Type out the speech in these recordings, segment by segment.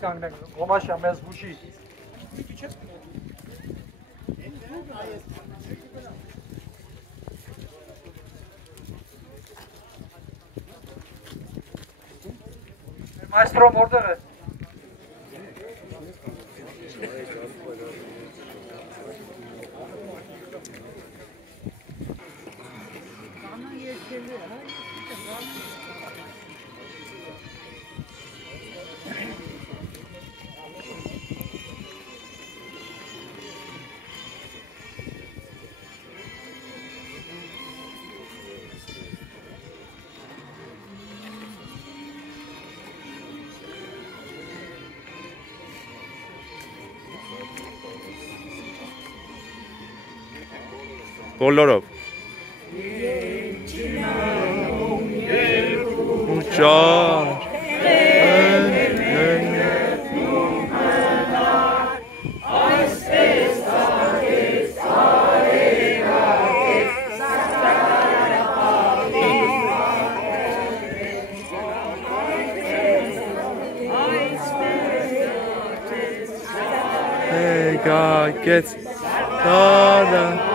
կանգնենք, գոմաշա մեզ բուշի։ Մայստրոմ որտեղ է։ Բոլորով God gets God.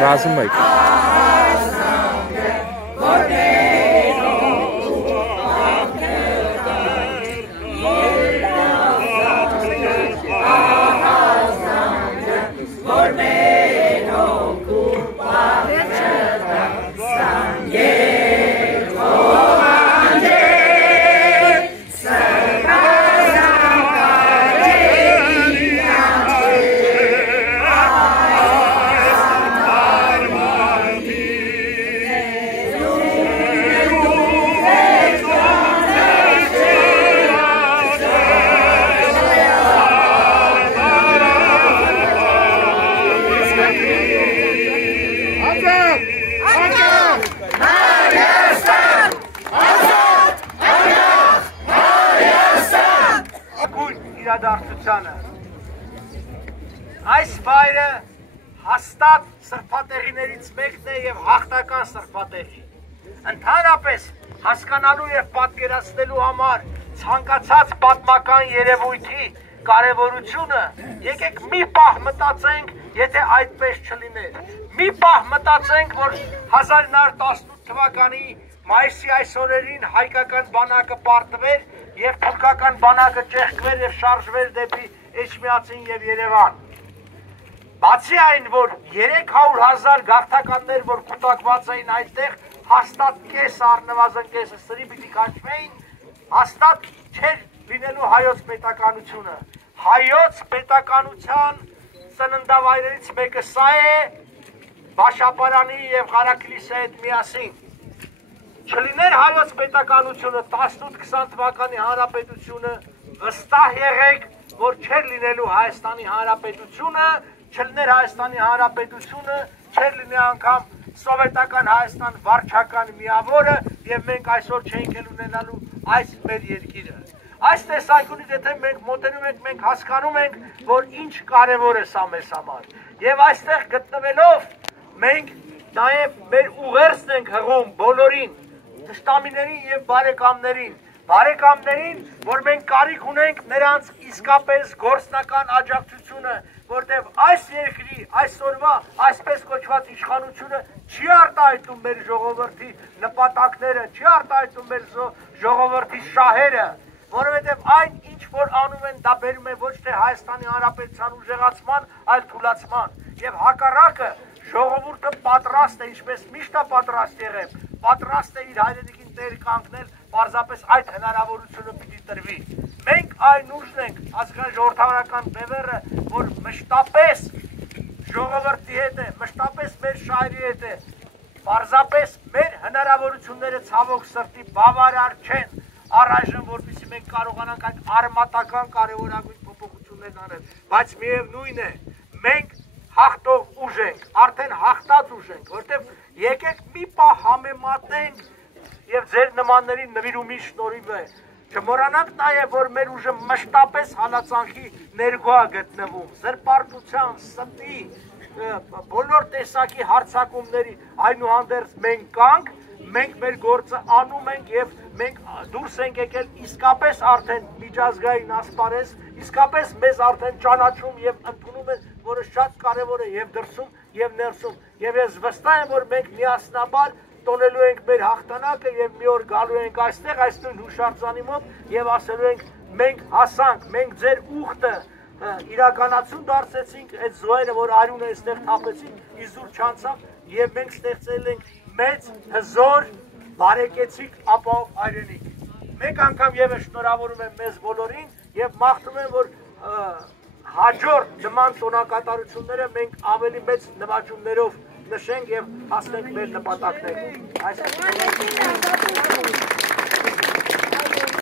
Razım Bey. Այս վայրը հաստատ սրբատեղիներից մեկն է և հաղթական սրբատեղի։ Ընդհանրապես հասկանալու և պատկերացնելու համար ցանկացած պատմական երևույթի կարևորությունը եկեք մի պահ մտածենք, եթե այդպես չլիներ։ Մի պահ մտածենք, որ 1918 թվականի մայիսի այս օրերին հայկական բանակը պարտվեր և թուրքական բանակը ճեղքվեր և շարժվեր դեպի Էջմիածին և Երևան։ Բացի այն, որ 300,000 գաղթականներ, որ կուտակված էին այնտեղ, հաստատ կեսը, առնվազն կեսը սրի պիտի կանչվեին, հաստատ չէր լինելու հայոց պետականությունը։ Հայոց պետականության ծննդավայրերից մեկը սա է, Բաշապարանի և Ղարաքլիսի հետ միասին։ Չլիներ հայոց պետականությունը 18-20 թվականի հանրապետությունը վստահ եղեք, որ չէր լինելու Հայաստանի հանրապետությունը, չլիներ Հայաստանի հանրապետությունը, չէր լինի անգամ սովետական Հայաստան վարչական միավորը եւ մենք այսօր չենք էլ ունենալու այս մեր երկիրը։ Այս տեսանկյունից եթե մենք մոտենում ենք, մենք հասկանում ենք, որ ինչ կարևոր է սա մեզ համար։ Եվ այստեղ գտնվելով մենք նաեւ մեր ուղերձն ենք հղում բոլորին, թշնամիներին եւ բարեկամներին, որ մենք կարիք ունենք նրանց իսկապես գործնական աջակցությունը, որտեղ այս երկրի այսօրվա այսպես կոչված իշխանությունը չի արտահայտում մեր ժողովրդի նպատակները, չի արտահայտում մեր ժողովրդի շահերը, որովհետև այն ինչ որ անում են, դա բերում է ոչ թե Հայաստանի Հանրապետության ուժեղացման, այլ թուլացման, եւ հակառակը ժողովուրդը պատրաստ է, ինչպես միշտ է պատրաստ եղել, պատրաստ է իր հայրենիքին տեր կանգնել, պարզապես այդ հնարավորությունը պիտի տրվի։ Մենք այն ուժն ենք, ազգային ժողովրդավարական բևեռը, որ մշտապես ժողովրդի հետ է, մշտապես մեր շահերի հետ է, պարզապես մեր հնարավորությունները ցավոք սրտի բավարար չեն, առայժմ որպեսզի մենք կարողանանք այդ արմատական կարևորագույն փոփոխություններն անել, բայց միևնույն է, մենք հաղթող ուժ ենք, արդեն հաղթած ուժ ենք, որտեղ եկեք մի պահ համեմատենք եւ ձեր նմաններին նվիրումի շնորհիվ է, չմոռանանք նաեւ, որ մեր ուժը մշտապես հալածանքի ներքո է գտնվում, զրպարտության, ստի, բոլոր տեսակի հարձակումների, այնուհանդերձ մենք կանք, մենք մեր գործը անում ենք եւ մենք դուրս ենք եկել իսկապես արդեն միջազգային ասպարեզ, իսկապես մեզ արդեն ճանաչում եւ ընդունում են, որը շատ կարեւոր է եւ դրսում եւ ներսում։ Եվ ես վստահ եմ, որ մենք միասնաբար տոնելու ենք մեր հաղթանակը եւ մի օր գալու ենք այստեղ, այս նույն հուշարձանի մոտ եւ ասելու ենք մենք հասանք, մենք ձեր ուխտը իրականացում դարձեցինք, այդ զոհերը, որ արյուն է այստեղ թափեցին, իզուր չանցավ եւ մենք ստեղծել ենք մեծ հզոր բարեկեցիկ ապահով հայրենիք։ Մեկ անգամ եւս շնորհավորում եմ մեզ բոլորին եւ մաղթում եմ, որ հաջորդ նման տոնակատարությունները մենք ավելի մեծ նվաճումներով նշենք եւ հասնենք մեր նպատակներին։